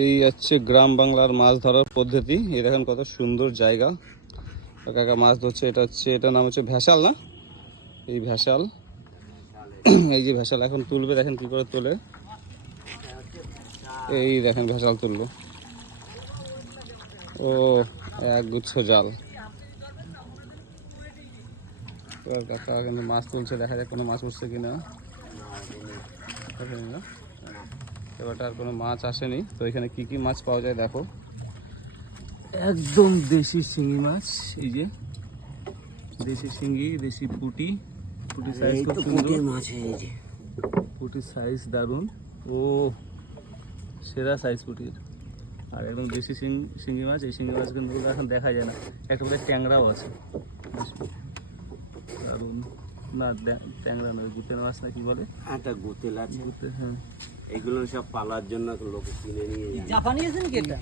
এই হচ্ছে গ্রাম বাংলার মাছ ধরার পদ্ধতি। এই দেখেন কত সুন্দর জায়গা, কাকা মাছ ধরছে। এটার নাম হচ্ছে ভেসাল না? এই ভেসাল, এই যে ভেসাল এখন তুলবে, দেখেন কি করে তোলে। এই দেখেন ভেসাল তুললো, ও এক গুচ্ছ জাল। এবার কাকা কিন্তু মাছ তুলছে, দেখা যায় কোনো মাছ উঠছে কিনা। না, এবারটা আর কোনো মাছ আসেনি। তো এখানে কি কি মাছ পাওয়া যায় দেখো, একদম দেশি শিঙি মাছ। এই যে দেশি শিঙি, দেশি পুঁটি। পুঁটির সাইজ খুব সুন্দর, পুঁটির সাইজ দারুণ, ও সেরা সাইজ পুঁটির। আর একদম দেশি শিঙি মাছ। এই শিঙি মাছ কিন্তু এখন দেখা যায় না। একটা বোধহয় ট্যাংরাও আছে, দারুণ। না ট্যাংরা নয়, গুতের মাছ না কি বলে, গুতেল আছে। হ্যাঁ, এগুলো সব পালার জন্য লোকে কিনে নিয়ে যায়। জাপানি আছে নাকি এটা?